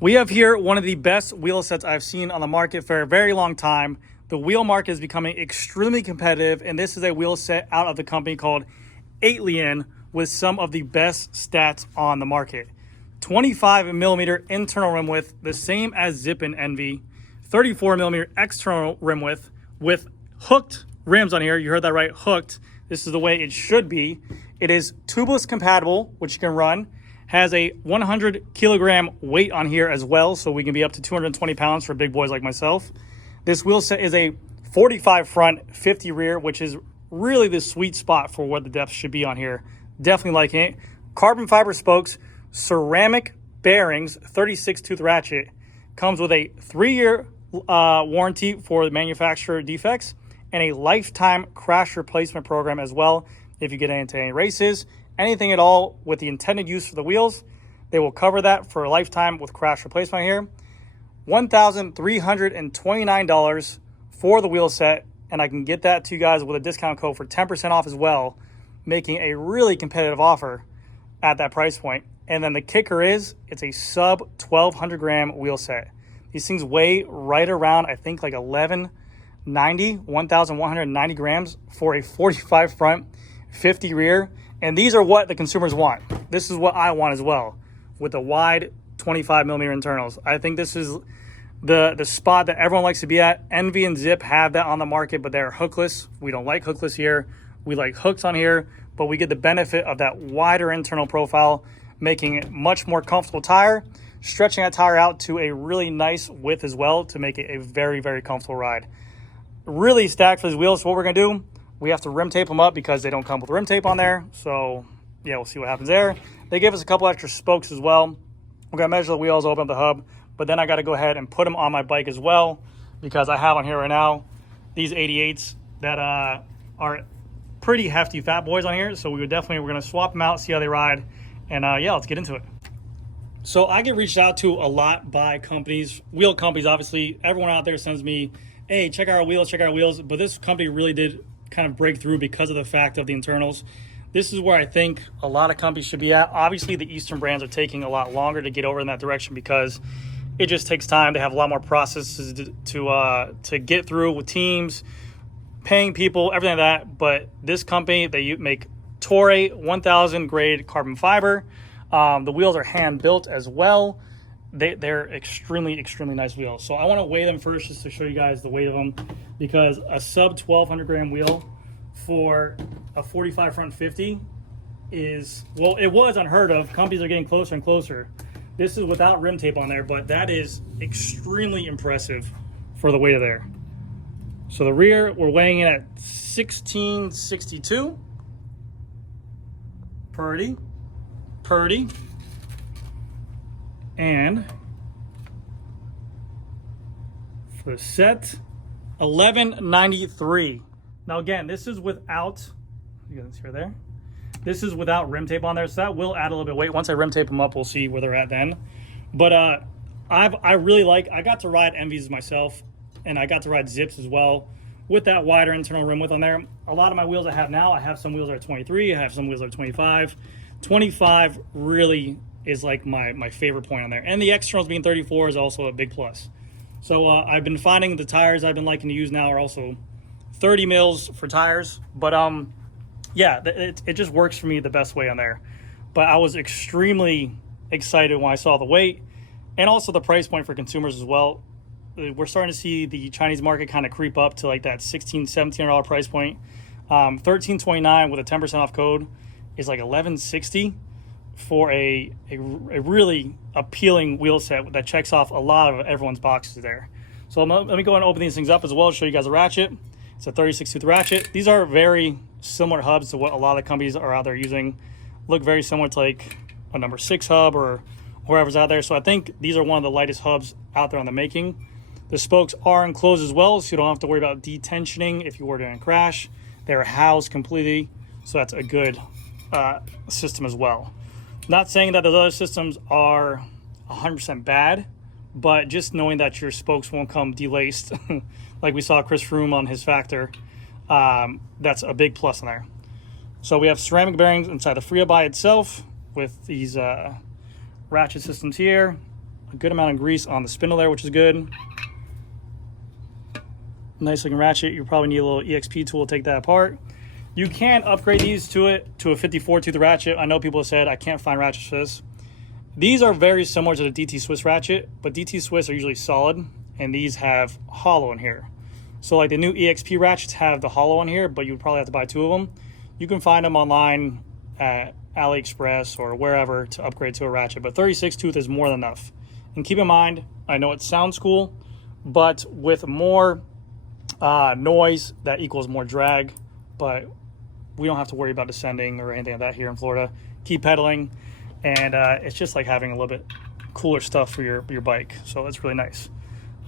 We have here one of the best wheel sets I've seen on the market for a very long time. The wheel market is becoming extremely competitive, and this is a wheel set out of the company called ELITEWHEELS with some of the best stats on the market. 25 millimeter internal rim width, the same as Zip and Envy. 34 millimeter external rim width with hooked rims on here. You heard that right, hooked. This is the way it should be. It is tubeless compatible, which you can run. Has a 100 kilogram weight on here as well, so we can be up to 220 pounds for big boys like myself. This wheel set is a 45 front, 50 rear, which is really the sweet spot for what the depth should be on here. Definitely liking it. Carbon fiber spokes, ceramic bearings, 36 tooth ratchet. Comes with a 3-year warranty for the manufacturer defects and a lifetime crash replacement program as well. If you get into any races, anything at all with the intended use for the wheels, they will cover that for a lifetime with crash replacement here. $1,329 for the wheel set, and I can get that to you guys with a discount code for 10% off as well, making a really competitive offer at that price point. And then the kicker is it's a sub 1,200 gram wheel set. These things weigh right around, I think, like 1,190 grams for a 45 front, 50 rear. And these are what the consumers want. This is what I want as well, with the wide 25 millimeter internals. I think this is the spot that everyone likes to be at. Envy and Zip have that on the market, but they're hookless. We don't like hookless here. We like hooks on here, but we get the benefit of that wider internal profile, making it much more comfortable tire, stretching that tire out to a really nice width as well to make it a very, very comfortable ride. Really stacked for these wheels. So what we're gonna do, we have to rim tape them up because they don't come with rim tape on there. So yeah, we'll see what happens there. They give us a couple extra spokes as well. We're gonna measure the wheels, open up the hub, but then I gotta go ahead and put them on my bike as well because I have on here right now these 88s that are pretty hefty fat boys on here. So we're gonna swap them out, see how they ride, and yeah, let's get into it. So I get reached out to a lot by companies, wheel companies, obviously. Everyone out there sends me, hey, check out our wheels, check out our wheels. But this company really did kind of break through because of the fact of the internals. This is where I think a lot of companies should be at. Obviously, the Eastern brands are taking a lot longer to get over in that direction because it just takes time. They have a lot more processes to get through with teams, paying people, everything like that. But this company, they make Torre 1000 grade carbon fiber. The wheels are hand built as well. They're extremely, extremely nice wheels. So I want to weigh them first just to show you guys the weight of them, because a sub 1,200 gram wheel for a 45 front 50 is, well, it was unheard of. Companies are getting closer and closer. This is without rim tape on there, but that is extremely impressive for the weight of there. So the rear, we're weighing in at 1662. Purdy. And for the set, 1193. Now again, this is without, you can see right there, this is without rim tape on there, so that will add a little bit of weight. Once I rim tape them up, we'll see where they're at then. But I really like, I got to ride Envies myself, and I got to ride Zips as well with that wider internal rim width on there. A lot of my wheels I have now, I have some wheels that are 23, I have some wheels that are 25. 25 really is like my favorite point on there. And the externals being 34 is also a big plus. So I've been finding the tires I've been liking to use now are also 30 mils for tires. But yeah, it just works for me the best way on there. But I was extremely excited when I saw the weight and also the price point for consumers as well. We're starting to see the Chinese market kind of creep up to like that $1,600, $1,700 price point. $1,329 with a 10% off code is like $1,160 for a really appealing wheel set that checks off a lot of everyone's boxes there. So let me go and open these things up as well, show you guys a ratchet. It's a 36 tooth ratchet. These are very similar hubs to what a lot of companies are out there using. Look very similar to like a number 6 hub or whoever's out there. So I think these are one of the lightest hubs out there on the making. The spokes are enclosed as well, so you don't have to worry about detensioning if you were to crash. They're housed completely, so that's a good system as well. Not saying that those other systems are 100% bad, but just knowing that your spokes won't come delaced, like we saw Chris Froome on his Factor, that's a big plus in there. So we have ceramic bearings inside the Freya by itself with these ratchet systems here. a good amount of grease on the spindle there, which is good. Nice looking ratchet. You probably need a little EXP tool to take that apart. You can upgrade these to a 54 tooth ratchet. I know people have said I can't find ratchets for this. These are very similar to the DT Swiss ratchet, but DT Swiss are usually solid, and these have hollow in here. So like the new EXP ratchets have the hollow on here, but you would probably have to buy 2 of them. You can find them online at AliExpress or wherever to upgrade to a ratchet, but 36 tooth is more than enough. And keep in mind, I know it sounds cool, but with more noise, that equals more drag, but we don't have to worry about descending or anything like that here in Florida. Keep pedaling, and it's just like having a little bit cooler stuff for your bike, so it's really nice.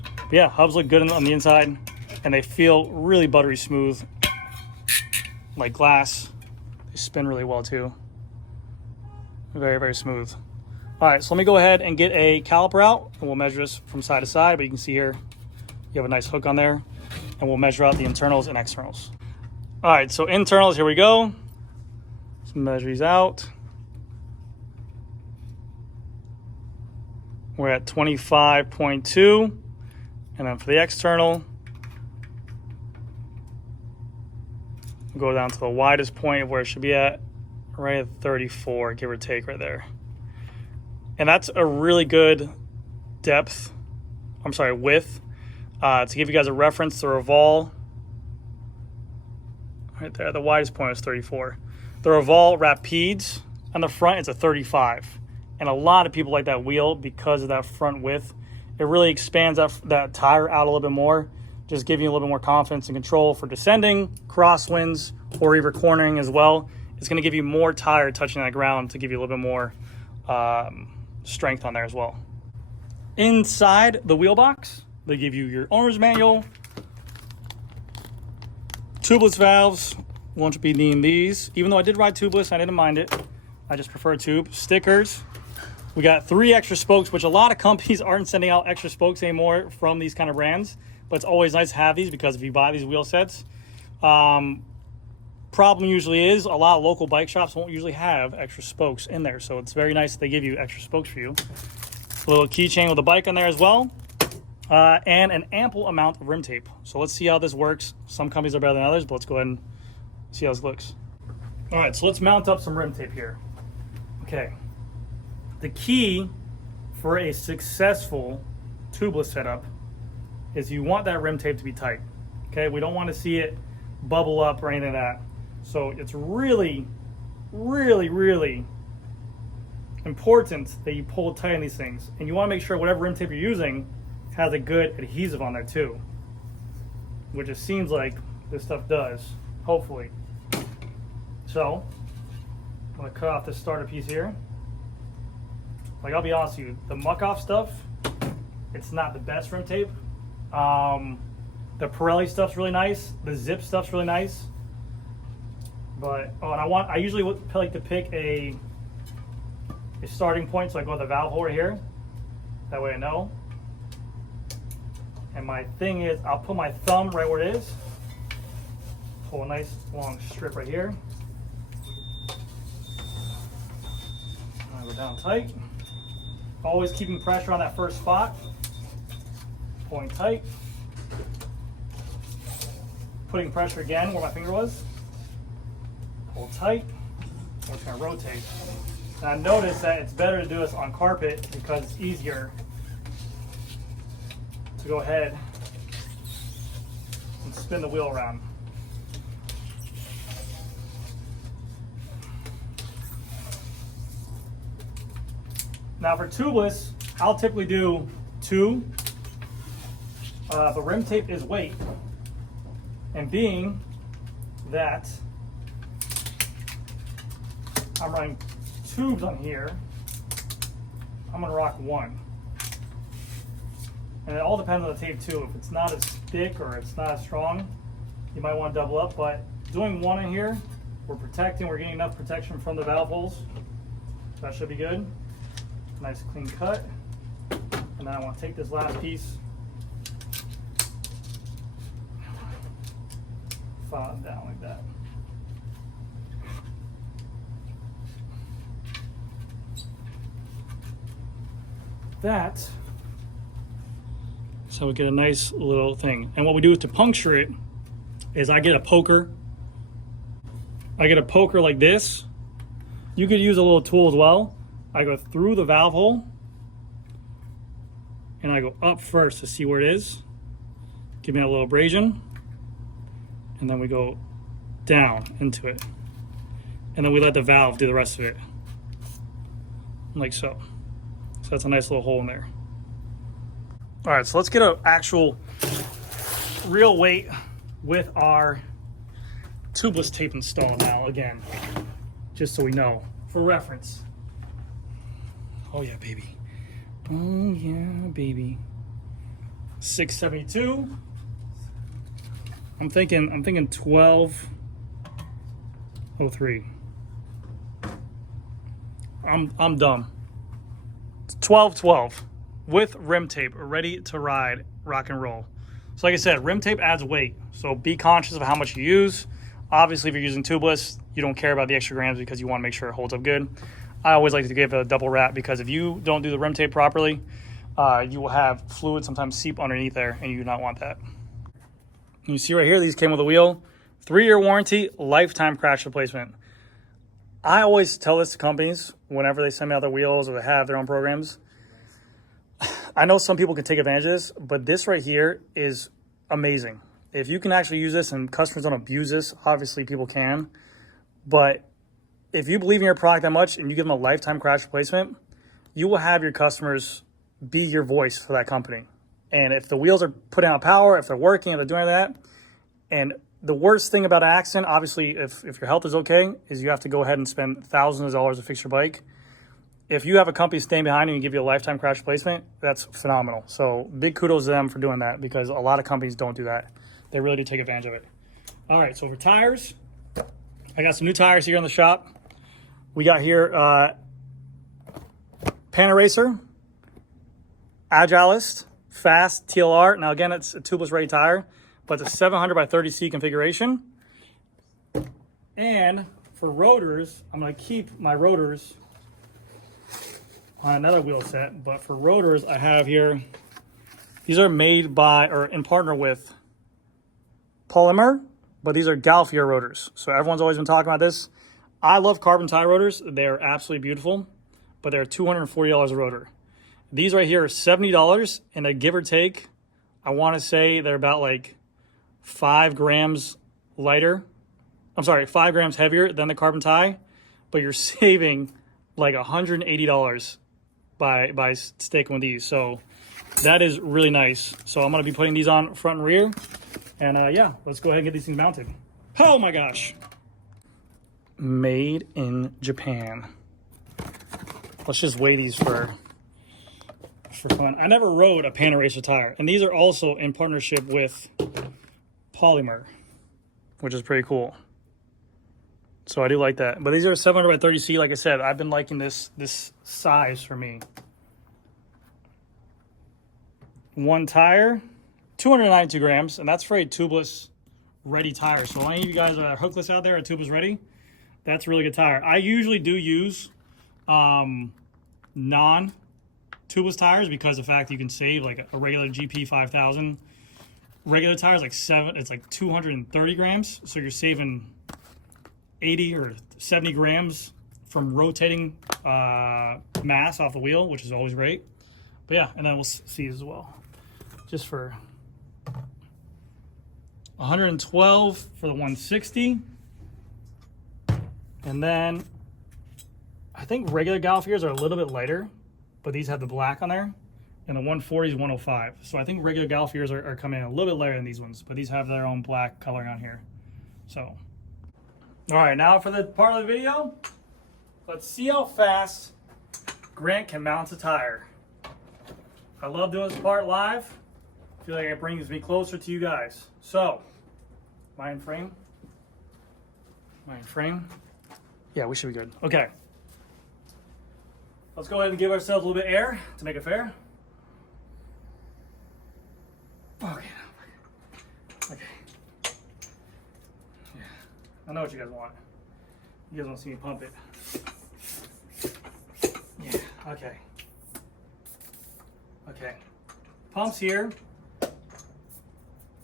But yeah, hubs look good on the inside, and they feel really buttery smooth, like glass. They spin really well too. Very, very smooth. All right, so let me go ahead and get a caliper out, and we'll measure this from side to side, but you can see here, you have a nice hook on there, and we'll measure out the internals and externals. All right, so internals, here we go. Let's measure these out. We're at 25.2, and then for the external, we'll go down to the widest point of where it should be at, right at 34, give or take right there. And that's a really good width. To give you guys a reference, the Revolve, right there, the widest point is 34. The Revolve Rapides on the front, it's a 35. And a lot of people like that wheel because of that front width. It really expands that tire out a little bit more, just giving you a little bit more confidence and control for descending, crosswinds, or even cornering as well. It's gonna give you more tire touching that ground to give you a little bit more strength on there as well. Inside the wheel box, they give you your owner's manual, tubeless valves. Won't be needing these. Even though I did ride tubeless, I didn't mind it. I just prefer tube. Stickers. We got 3 extra spokes, which a lot of companies aren't sending out extra spokes anymore from these kind of brands, but it's always nice to have these because if you buy these wheel sets, problem usually is a lot of local bike shops won't usually have extra spokes in there, so it's very nice that they give you extra spokes for you. A little keychain with a bike on there as well, and an ample amount of rim tape. So let's see how this works. Some companies are better than others, but let's go ahead and see how this looks. All right, so let's mount up some rim tape here. Okay, the key for a successful tubeless setup is you want that rim tape to be tight. Okay, we don't want to see it bubble up or anything like that. So it's really, really, really important that you pull tight on these things. And you want to make sure whatever rim tape you're using has a good adhesive on there too, which it seems like this stuff does, hopefully. So I'm going to cut off this starter piece here. Like, I'll be honest with you, the muck off stuff, it's not the best rim tape. The Pirelli stuff's really nice. The Zip stuff's really nice. But and I usually like to pick a starting point, so I go with the valve hole right here. That way I know. And my thing is, I'll put my thumb right where it is. Pull a nice long strip right here. And I go down tight. Always keeping pressure on that first spot. Pulling tight. Putting pressure again where my finger was. Pull tight. We're just going to rotate. And I noticed that it's better to do this on carpet because it's easier to go ahead and spin the wheel around. Now for tubeless, I'll typically do 2, but rim tape is weight. And being that I'm running tubes on here, I'm gonna rock 1. And it all depends on the tape too. If it's not as thick or it's not as strong, you might want to double up, but doing 1 in here, we're getting enough protection from the valve holes. So that should be good. Nice clean cut. And then I want to take this last piece, file it down like that. that. So we get a nice little thing. And what we do to puncture it is I get a poker. I get a poker like this. You could use a little tool as well. I go through the valve hole and I go up first to see where it is. Give me a little abrasion. And then we go down into it. And then we let the valve do the rest of it. Like so. So that's a nice little hole in there. All right, so let's get an actual real weight with our tubeless tape installed now again, just so we know for reference. Oh yeah, baby. Oh yeah, baby. 672. I'm thinking 1203. I'm dumb. 1212 with rim tape, ready to ride, rock and roll. So like I said, rim tape adds weight, so be conscious of how much you use. Obviously, if you're using tubeless, you don't care about the extra grams because you want to make sure it holds up good. I always like to give it a double wrap because if you don't do the rim tape properly, you will have fluid sometimes seep underneath there, and you do not want that. You see right here, these came with a wheel, 3-year warranty, lifetime crash replacement. I always tell this to companies whenever they send me out their wheels or they have their own programs. I know some people can take advantage of this, but this right here is amazing. If you can actually use this and customers don't abuse this, obviously people can. But if you believe in your product that much and you give them a lifetime crash replacement, you will have your customers be your voice for that company. And if the wheels are putting out power, if they're working, if they're doing that, and the worst thing about an accident, obviously, if your health is okay, is you have to go ahead and spend thousands of dollars to fix your bike. If you have a company staying behind you and give you a lifetime crash replacement, that's phenomenal. So big kudos to them for doing that because a lot of companies don't do that. They really do take advantage of it. All right, so for tires, I got some new tires here in the shop. We got here Panda Racer, Agilist, Fast TLR. Now again, it's a tubeless ready tire, but it's a 700 by 30C configuration. And for rotors, I'm gonna keep my rotors on another wheel set, but for rotors, I have here, these are made by, or in partner with Polymer, but these are Galfier rotors. So everyone's always been talking about this. I love carbon tie rotors. They're absolutely beautiful, but they're $240 a rotor. These right here are $70, and a give or take, I want to say they're about like 5 grams lighter. I'm sorry, 5 grams heavier than the carbon tie, but you're saving like $180 by sticking with these. So that is really nice. So I'm going to be putting these on front and rear. And yeah, let's go ahead and get these things mounted. Oh my gosh. Made in Japan. Let's just weigh these for fun. I never rode a Panda Racer tire. And these are also in partnership with Polymer, which is pretty cool. So I do like that. But these are 700 by 30C. Like I said, I've been liking this size for me. One tire, 292 grams, and that's for a tubeless ready tire. So any of you guys are hookless out there, are tubeless ready, that's a really good tire. I usually do use non-tubeless tires because of the fact you can save like a regular GP 5000. Regular tires it's like 230 grams, so you're saving 80 or 70 grams from rotating mass off the wheel, which is always great. But yeah, and then we'll see as well. Just for 112 for the 160. And then I think regular Galfiers are a little bit lighter, but these have the black on there. And the 140 is 105. So I think regular Galfiers are coming in a little bit lighter than these ones, but these have their own black coloring on here. So, all right, now for the part of the video, let's see how fast Grant can mount a tire. I love doing this part live. I feel like it brings me closer to you guys. So, mind frame. Yeah, we should be good. Okay. Let's go ahead and give ourselves a little bit of air to make it fair. Okay. Yeah, I know what you guys want. You guys want to see me pump it. Yeah, okay. Okay. Pumps here.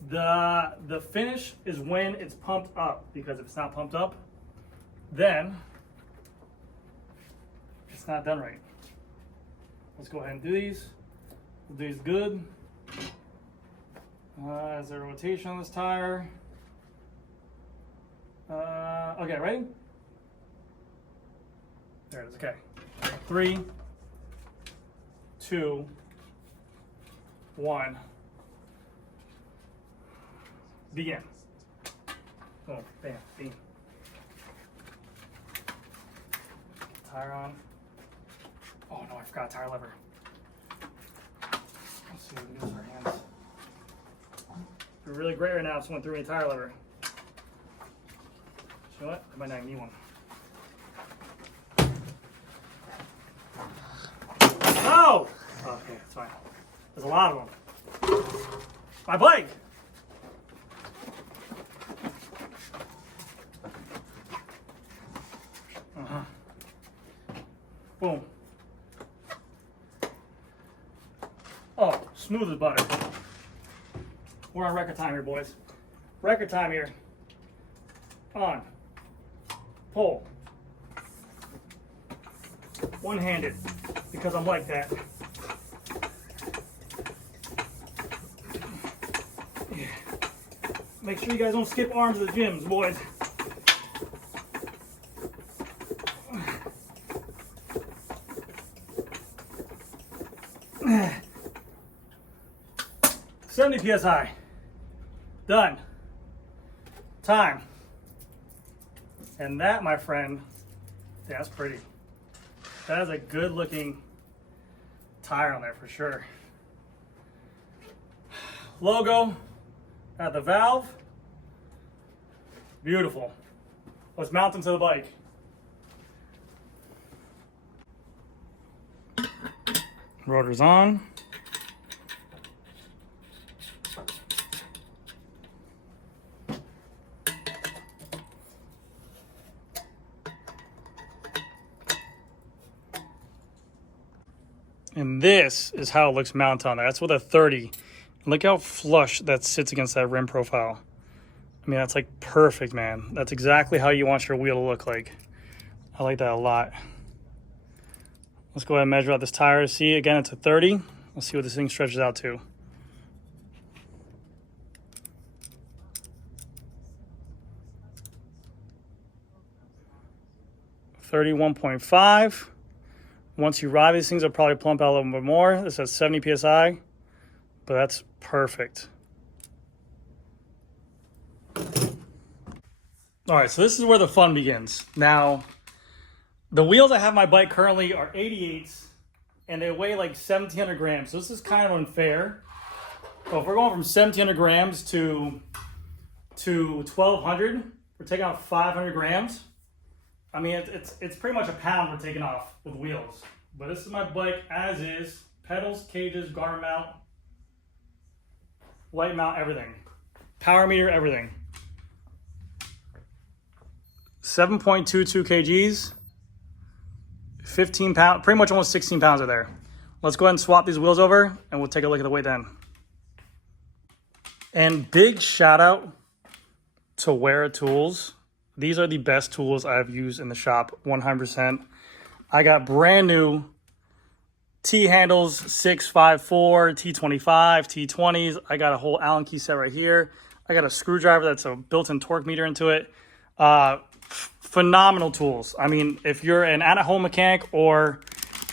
The finish is when it's pumped up, because if it's not pumped up, then it's not done right. Let's go ahead and do these. We'll do these good. As a rotation on this tire. Okay, ready? There it is, okay. 3, 2, 1. Begin. Oh, bam, beam. Tire on. Oh no, I forgot tire lever. Let's see what we can do with our hands. We're really great right now if someone threw me a tire lever. You know what? I might not need one. No! Okay, that's fine. There's a lot of them. My bike! Boom. Oh, smooth as butter. We're on record time here, boys. Record time here. On. Pull. One-handed, because I'm like that. Yeah. Make sure you guys don't skip arms at the gyms, boys. 70 PSI. Done. Time. And that, my friend, that's pretty. That is a good looking tire on there for sure. Logo at the valve. Beautiful. Let's mount them to the bike. Rotor's on. And this is how it looks mounted on there. That's with a 30. Look how flush that sits against that rim profile. I mean, that's like perfect, man. That's exactly how you want your wheel to look like. I like that a lot. Let's go ahead and measure out this tire. See, again, it's a 30. Let's see what this thing stretches out to. $31.5. Once you ride these things, they'll probably plump out a little bit more. This has 70 PSI, but that's perfect. All right, so this is where the fun begins. Now, the wheels I have on my bike currently are 88s, and they weigh like 1,700 grams. So this is kind of unfair. So if we're going from 1,700 grams to 1,200, we're taking off 500 grams. I mean, it's pretty much a pound we're taking off with wheels. But this is my bike as is. Pedals, cages, garment mount, light mount, everything. Power meter, everything. 7.22 kgs. 15 pounds, pretty much almost 16 pounds are there. Let's go ahead and swap these wheels over and we'll take a look at the weight then. And big shout out to YOELEO. These are the best tools I've used in the shop, 100%. I got brand new T-handles, 654, T25, T20s. I got a whole Allen key set right here. I got a screwdriver that's a built-in torque meter into it. Phenomenal tools. I mean, if you're an at-home mechanic or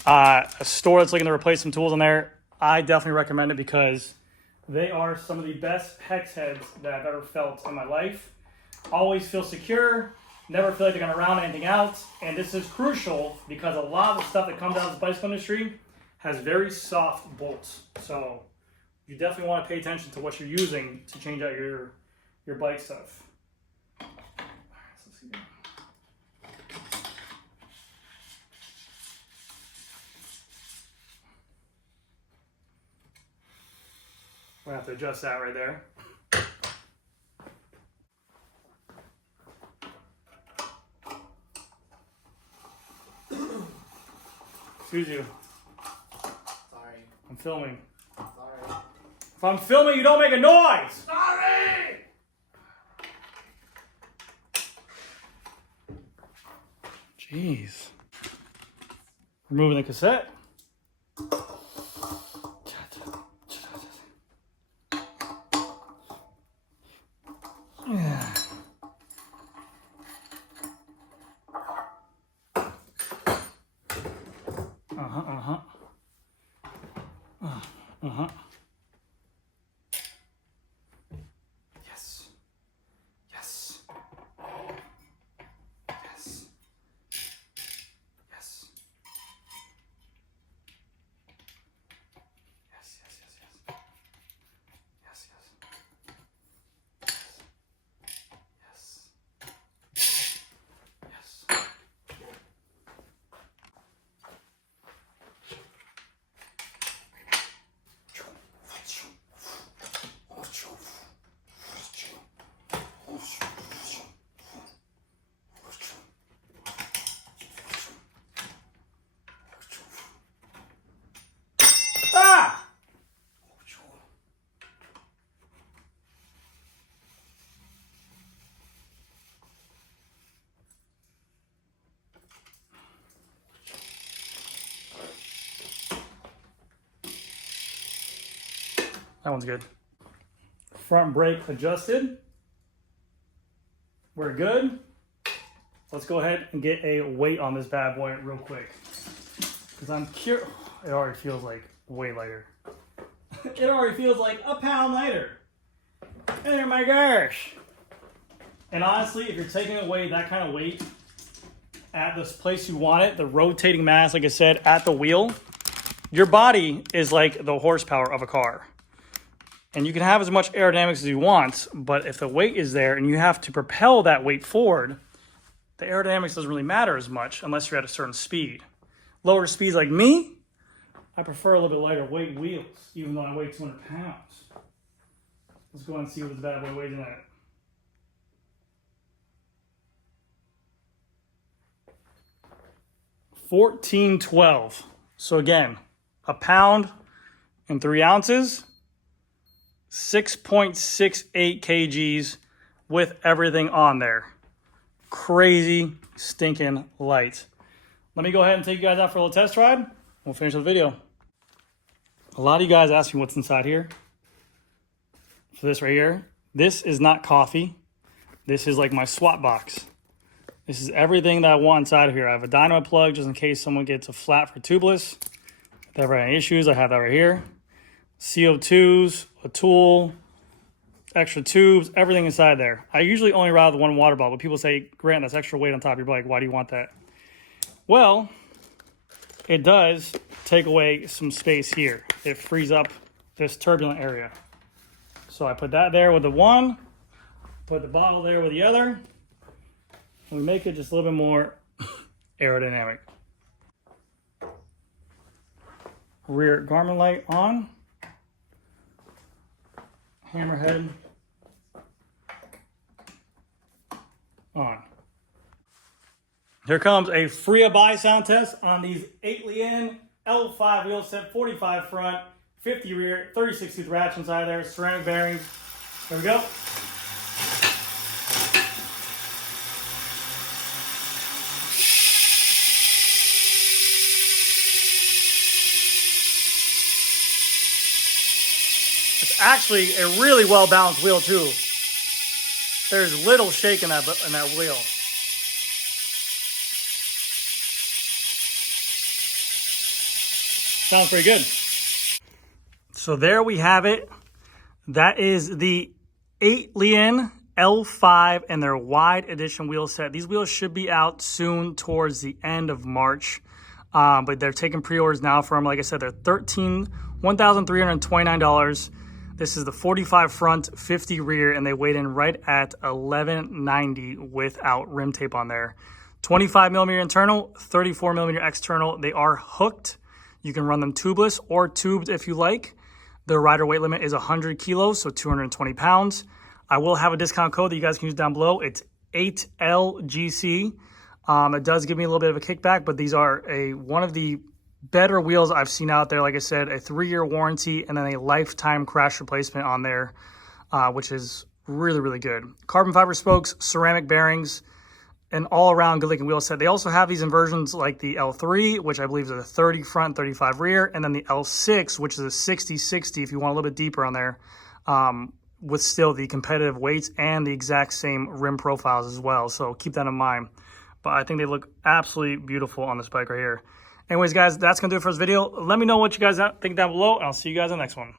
a store that's looking to replace some tools in there, I definitely recommend it because they are some of the best hex heads that I've ever felt in my life. Always feel secure, never feel like they're gonna round anything out. And this is crucial because a lot of the stuff that comes out of the bicycle industry has very soft bolts. So you definitely wanna pay attention to what you're using to change out your bike stuff. All right, so let's see here. We're gonna have to adjust that right there. Excuse you. Sorry. I'm filming. If I'm filming, you don't make a noise. Sorry! Jeez. Removing the cassette. Yeah. Yes. Yes. Yes. Yes. Yes, yes, yes, yes. Yes, yes. Yes. Yes. Ah! That one's good. Front brake adjusted. We're good. Let's go ahead and get a weight on this bad boy real quick. Because I'm curious. It already feels like way lighter. It already feels like a pound lighter. Oh my gosh. And honestly, if you're taking away that kind of weight at this place you want it, the rotating mass, like I said, at the wheel, your body is like the horsepower of a car. And you can have as much aerodynamics as you want, but if the weight is there and you have to propel that weight forward, the aerodynamics doesn't really matter as much unless you're at a certain speed. Lower speeds like me, I prefer a little bit lighter weight wheels, even though I weigh 200 pounds. Let's go ahead and see what this bad boy weighs in at. $14.12. So again, a pound and 3 ounces. 6.68 kgs with everything on there. Crazy stinking light. Let me go ahead and take you guys out for a little test ride. We'll finish the video. A lot of you guys ask me what's inside here. For this right here, this is not coffee. This is like my swap box. This is everything that I want inside of here. I have a dynamo plug just in case someone gets a flat for tubeless. If they ever have any issues, I have that right here. CO2s, a tool, extra tubes, everything inside there. I usually only ride with one water bottle, but people say, Grant, that's extra weight on top of your bike. Why do you want that? Well, it does take away some space here. It frees up this turbulent area. So I put that there with the one, put the bottle there with the other, and we make it just a little bit more aerodynamic. Rear Garmin light on. Hammerhead on. Here comes a free buy sound test on these 8 Lien L5 wheel set, 45 front, 50 rear, 36 tooth ratchet inside there, ceramic bearings. There we go. It's actually a really well balanced wheel too. There's little shake in that wheel. Sounds pretty good. So there we have it. That is the 8 Lien L5 and their wide edition wheel set. These wheels should be out soon towards the end of March. But they're taking pre-orders now for them. Like I said, they're $1,329. This is the 45 front, 50 rear, and they weighed in right at 1190 without rim tape on there. 25 millimeter internal, 34 millimeter external. They are hooked. You can run them tubeless or tubed if you like. The rider weight limit is 100 kilos, so 220 pounds. I will have a discount code that you guys can use down below. It's 8LGC. It does give me a little bit of a kickback, but these are one of the better wheels I've seen out there. Like I said, a 3-year warranty and then a lifetime crash replacement on there, which is really, really good. Carbon fiber spokes, ceramic bearings, an all-around good-looking wheel set. They also have these inversions like the L3, which I believe is a 30 front, 35 rear, and then the L6, which is a 60-60 if you want a little bit deeper on there, with still the competitive weights and the exact same rim profiles as well. So keep that in mind. But I think they look absolutely beautiful on this bike right here. Anyways, guys, that's going to do it for this video. Let me know what you guys think down below, and I'll see you guys in the next one.